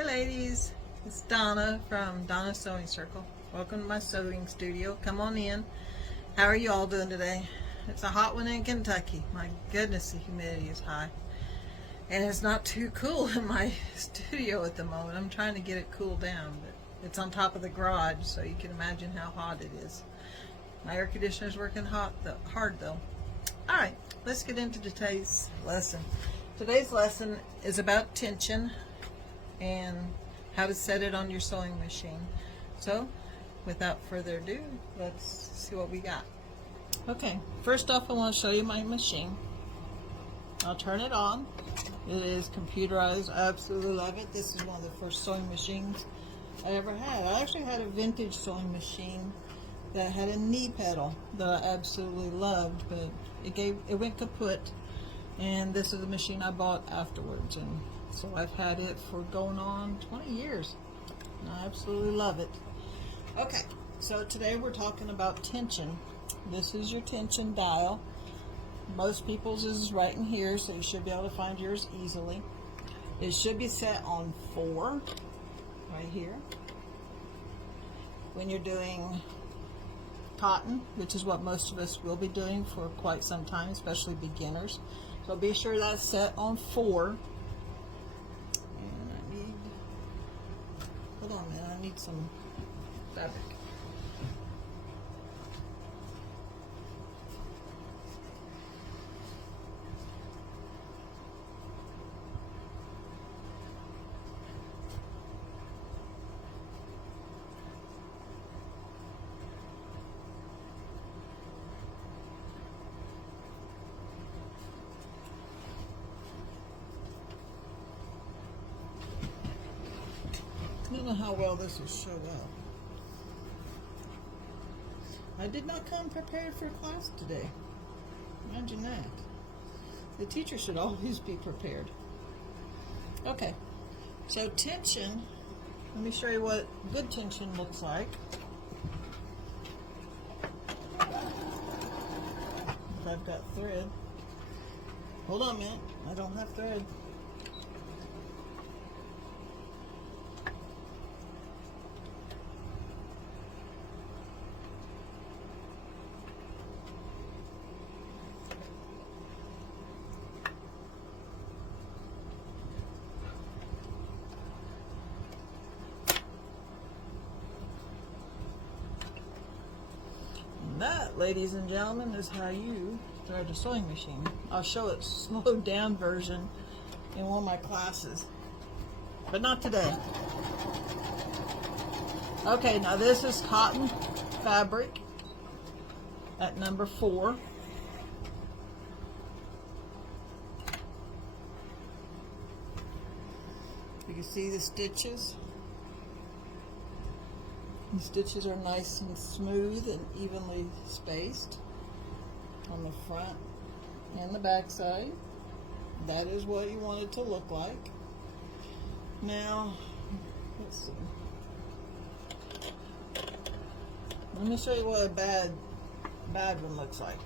Hey ladies, it's Donna from Donna's Sewing Circle. Welcome to my sewing studio. Come on in. How are you all doing today? It's a hot one in Kentucky. My goodness, the humidity is high. And it's not too cool in my studio at the moment. I'm trying to get it cooled down, but it's on top of the garage, so you can imagine how hot it is. My air conditioner's working hard though. Alright, let's get into today's lesson. Today's lesson is about tension and how to set it on your sewing machine. So, without further ado, let's see what we got. Okay, first off I want to show you my machine. I'll turn it on. It is computerized. I absolutely love it. This is one of the first sewing machines I ever had. I actually had a vintage sewing machine that had a knee pedal that I absolutely loved, but it went kaput, and this is the machine I bought afterwards, and so I've had it for going on 20 years. I absolutely love it. Okay, so today we're talking about tension. This is your tension dial. Most people's is right in here, so you should be able to find yours easily. It should be set on 4, right here. When you're doing cotton, which is what most of us will be doing for quite some time, especially beginners. So be sure that's set on 4. Hold on a minute, I need some fabric. I don't know how well this will show up. I did not come prepared for class today. Imagine that. The teacher should always be prepared. Okay, so tension, let me show you what good tension looks like. If I've got thread. Hold on a minute, I don't have thread. That, ladies and gentlemen, is how you thread a sewing machine. I'll show it slowed down version in one of my classes, but not today. Okay, now this is cotton fabric at number 4. You can see the stitches. The stitches are nice and smooth and evenly spaced on the front and the back side. That is what you want it to look like. Now, let's see. Let me show you what a bad one looks like.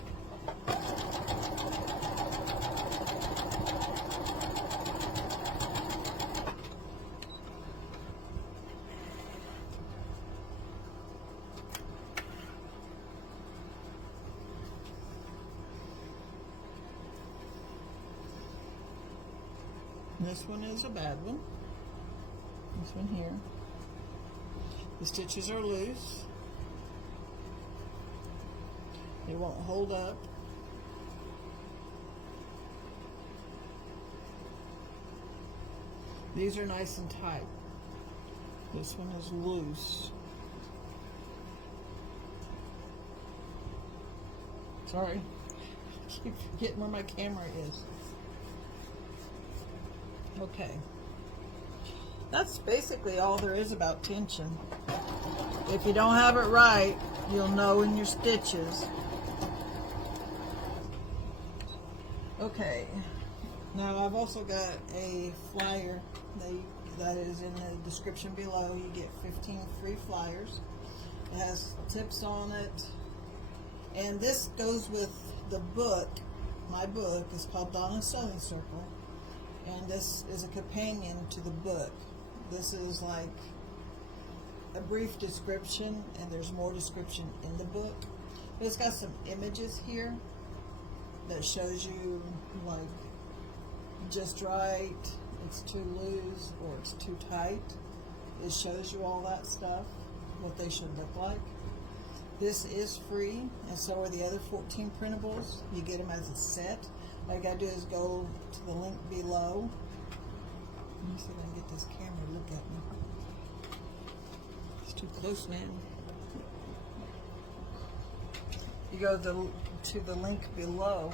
This one is a bad one. This one here. The stitches are loose. They won't hold up. These are nice and tight. This one is loose. Sorry. I keep forgetting where my camera is. Okay, that's basically all there is about tension. If you don't have it right, you'll know in your stitches. Okay, now I've also got a flyer that is in the description below. You get 15 free flyers. It has tips on it, and this goes with the book. My book is called Donna's Sewing Circle. And this is a companion to the book. This is like a brief description, and there's more description in the book. But it's got some images here that shows you like just right, it's too loose, or it's too tight. It shows you all that stuff, what they should look like. This is free, and so are the other 14 printables. You get them as a set. All you gotta do is go to the link below. Let me see if I can get this camera to look at me. It's too close, man. You go to the link below.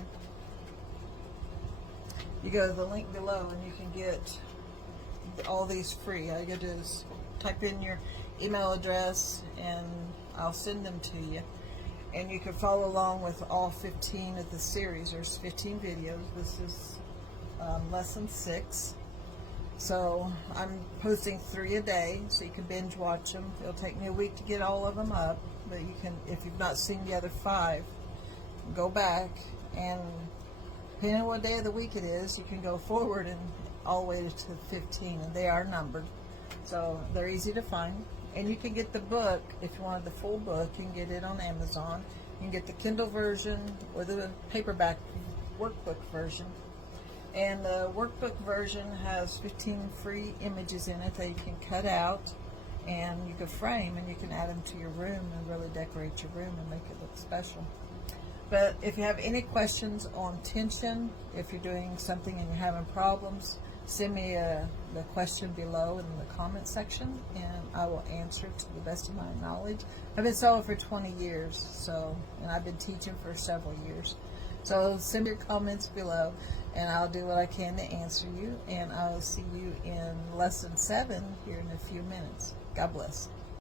You go to the link below, and you can get all these free. All you gotta do is type in your email address, and I'll send them to you. And you can follow along with all 15 of the series. There's 15 videos. This is lesson 6. So I'm posting 3 a day, so you can binge watch them. It'll take me a week to get all of them up, but you can, if you've not seen the other 5, go back, and depending on what day of the week it is, you can go forward and all the way to 15, and they are numbered. So they're easy to find. And you can get the book, if you wanted the full book, you can get it on Amazon. You can get the Kindle version or the paperback workbook version. And the workbook version has 15 free images in it that you can cut out, and you can frame, and you can add them to your room and really decorate your room and make it look special. But if you have any questions on tension, if you're doing something and you're having problems, send me the question below in the comment section, and I will answer to the best of my knowledge. I've been sewing for 20 years, and I've been teaching for several years. So send your comments below, and I'll do what I can to answer you, and I will see you in lesson 7 here in a few minutes. God bless.